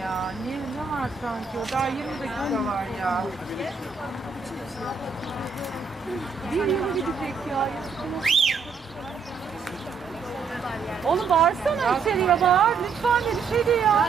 ya. Niye ne var sanki? O daha 20 dakika var ya. Bir yıl gidecek ya. Oğlum bağırsana içeriye bağır. Lütfen bir şey de ya.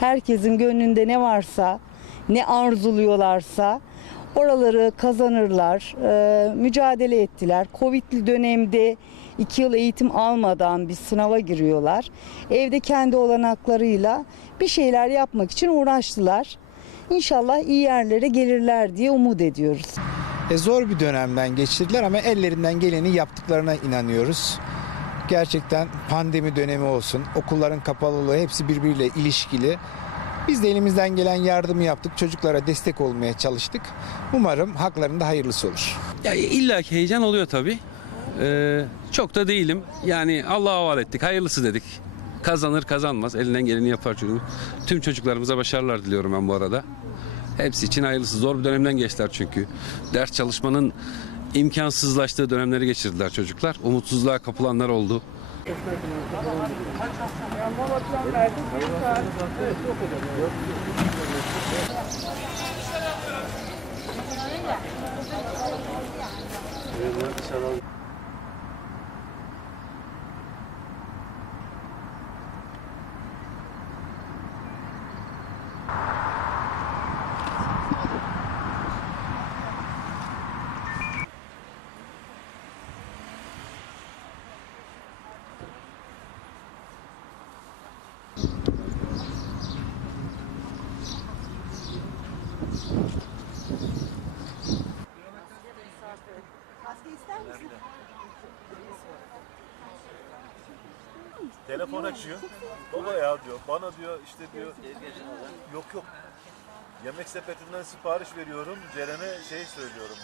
herkesin gönlünde ne varsa, ne arzuluyorlarsa oraları kazanırlar. Ee, mücadele ettiler. Covid'li dönemde iki yıl eğitim almadan bir sınava giriyorlar. Evde kendi olanaklarıyla bir şeyler yapmak için uğraştılar. İnşallah iyi yerlere gelirler diye umut ediyoruz. E, zor bir dönemden geçirdiler ama ellerinden geleni yaptıklarına inanıyoruz. Gerçekten pandemi dönemi olsun, okulların kapalılığı hepsi birbiriyle ilişkili. Biz de elimizden gelen yardımı yaptık, çocuklara destek olmaya çalıştık. Umarım haklarında hayırlısı olur. Ya illa ki heyecan oluyor tabii. Ee, çok da değilim. Yani Allah'a havale ettik. Hayırlısı dedik. Kazanır kazanmaz. Elinden geleni yapar çünkü. Tüm çocuklarımıza başarılar diliyorum ben bu arada. Hepsi için hayırlısı. Zor bir dönemden geçtiler çünkü. Ders çalışmanın imkansızlaştığı dönemleri geçirdiler çocuklar. Umutsuzluğa kapılanlar oldu. Telefon açıyor. Baba ya diyor. Bana diyor işte diyor. Yok yok. Yemek sepetinden sipariş veriyorum. Ceren'e şey söylüyorum.